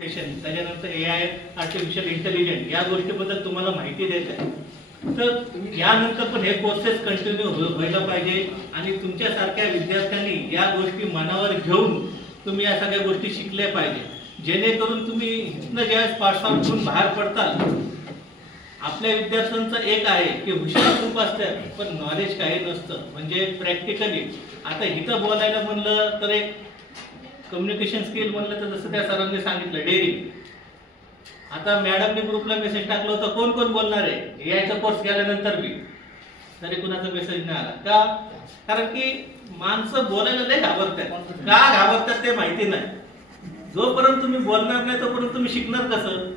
त्याच्यानंतर AI artificial intelligence या गोष्टीबद्दल तुम्हाला माहिती देत आहे. तर यानंतर पण हे कोर्सेस कंटिन्यू व्हायला पाहिजे आणि तुमच्यासारख्या विद्यार्थ्यांनी या गोष्टी मनावर घेऊन तुम्ही या सगळ्या गोष्टी शिकल्या पाहिजे, जेणेकरून तुम्ही इथनं ज्यावेळेस पास आउट होऊन बाहेर पडताल. आपल्या विद्यार्थ्यांचं एक आहे की हुशार खूप असतात पण नॉलेज काही नसतं. म्हणजे प्रॅक्टिकली आता इथं बोलायला म्हणलं तर एक कम्युनिकेशन स्किल म्हणलं तर जसं त्या सरांनी सांगितलं डेअरिंग. आता मॅडमने ग्रुपला मेसेज टाकलं होतं कोण कोण बोलणार आहे याचा कोर्स केल्यानंतर बी, तरी कुणाचा मेसेज नाही आला. का? कारण की माणसं बोलायला लय घाबरतात. का घाबरतात ते माहिती नाही. जोपर्यंत तुम्ही बोलणार नाही तोपर्यंत तुम्ही शिकणार कसं?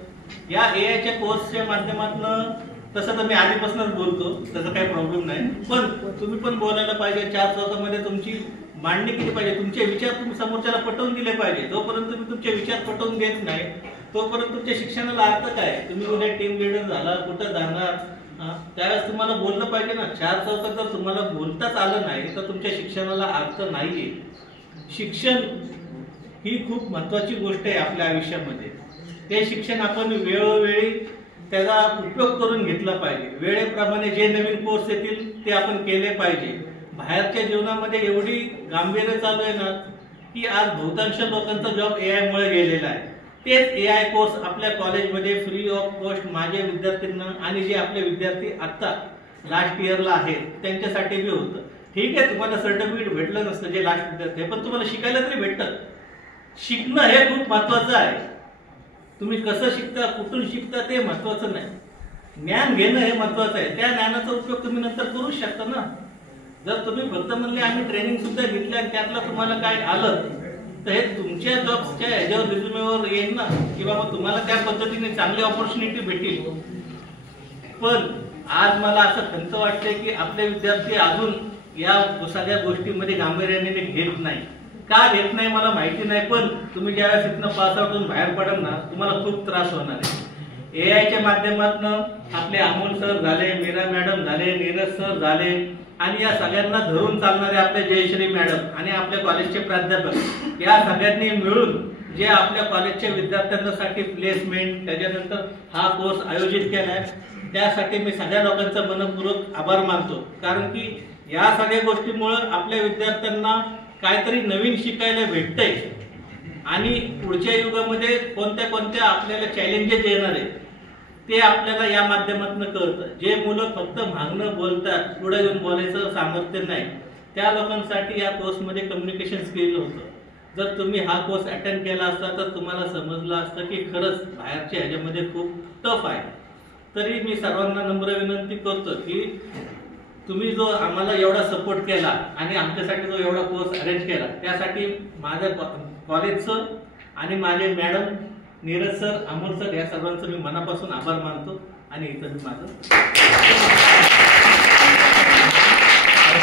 या एआयच्या कोर्सच्या माध्यमातून तसं तर मी आधीपासूनच बोलतो, तसं काही प्रॉब्लेम नाही, पण तुम्ही पण बोलायला पाहिजे. 4 चौकामध्ये तुमची मांडणी केली पाहिजे. तुमचे विचार तुम्ही समोरच्याला पटवून दिले पाहिजे. जोपर्यंत तुम्ही तुमचे विचार पटवून देत नाही तोपर्यंत तुमच्या शिक्षणाला अर्थ काय? तुम्ही उद्या टीम लीडर झाला, कुठं जाणार, त्यावेळेस तुम्हाला बोललं पाहिजे ना. 4 चौकात जर तुम्हाला बोलताच आलं नाही तर तुमच्या शिक्षणाला अर्थ नाहीये. शिक्षण ही खूप महत्वाची गोष्ट आहे आपल्या आयुष्यामध्ये. ते शिक्षण आपण वेळोवेळी त्याचा उपयोग करून घेतला पाहिजे. वेळेप्रमाणे जे नवीन कोर्स येतील ते आपण केले पाहिजे. बाहेरच्या जीवनामध्ये एवढी गांभीर्य चालू आहे ना की आज बहुतांश लोकांचा जॉब AI मुळे गेलेला आहे. तेच AI कोर्स आपल्या कॉलेजमध्ये फ्री ऑफ कॉस्ट माझ्या विद्यार्थ्यांना आणि जे आपले विद्यार्थी आता लास्ट इयरला आहेत त्यांच्यासाठी बी होतं. ठीक आहे, तुम्हाला सर्टिफिकेट भेटलं नसतं जे लास्ट विद्यार्थी पण तुम्हाला शिकायला तरी भेटतं. शिकणं हे खूप महत्वाचं आहे. तुम्ही कसं शिकता, कुठून शिकता ते महत्वाचं नाही, ज्ञान घेणं हे महत्वाचं आहे. त्या ज्ञानाचा उपयोग तुम्ही नंतर करू शकता ना. जर तुम्ही फक्त म्हणले आम्ही ट्रेनिंग सुद्धा घेतली आणि त्यातलं तुम्हाला काय आलं तर हे तुमच्या जॉबच्या ह्याच्यावर रिझ्युमेवर येईल ना, की बाबा तुम्हाला त्या पद्धतीने चांगली ऑपॉर्च्युनिटी भेटेल. पण आज मला असं खंत वाटते की आपले विद्यार्थी अजून या सगळ्या गोष्टीमध्ये गांभीर्याने घेत नाही. का घेत नाही मला माहिती नाही, पण तुम्ही ज्यावेळेस इथनं पास आउट होऊन बाहेर पडाल ना तुम्हाला खूप त्रास होणार आहे. एआयच्या माध्यमातून आपले अमोल सर झाले, मीरा मॅडम झाले, नीरज सर झाले आणि या सगळ्यांना धरून चालणारे आपले जयश्री मॅडम आणि आपल्या कॉलेजचे प्राध्यापक या सगळ्यांनी मिळून जे आपल्या कॉलेजच्या विद्यार्थ्यांसाठी प्लेसमेंट त्याच्यानंतर हा कोर्स आयोजित केलाय त्यासाठी मी सगळ्या लोकांचा मनपूर्वक आभार मानतो. कारण की या सगळ्या गोष्टीमुळे आपल्या विद्यार्थ्यांना काहीतरी नवीन शिकायला भेटतंय आणि पुढच्या युगामध्ये कोणत्या कोणत्या आपल्याला चॅलेंजेस येणार आहेत ते आपल्याला या माध्यमातून कळतं. जे मुलं फक्त मागणं बोलतात, पुढे येऊन बोलायचं सामर्थ्य नाही, त्या लोकांसाठी या कोर्समध्ये कम्युनिकेशन स्किल होतं. जर तुम्ही हा कोर्स अटेंड केला असता तर तुम्हाला समजलं असतं की खरंच बाहेरच्या ह्याच्यामध्ये खूप टफ आहे. तरी मी सर्वांना नम्र विनंती करतो की तुम्ही जो आम्हाला एवढा सपोर्ट केला आणि आमच्यासाठी जो एवढा कोर्स अरेंज केला त्यासाठी माझ्या कॉलेजचं आणि माझे madam Neeraj sir, Amol sir या सर्वांचं मी मनापासून आभार मानतो आणि इथं माझं